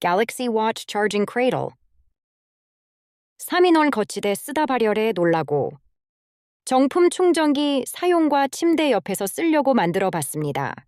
Galaxy Watch Charging Cradle 3인원 거치대 쓰다 발열에 놀라고 정품 충전기 사용과 침대 옆에서 쓰려고 만들어 봤습니다.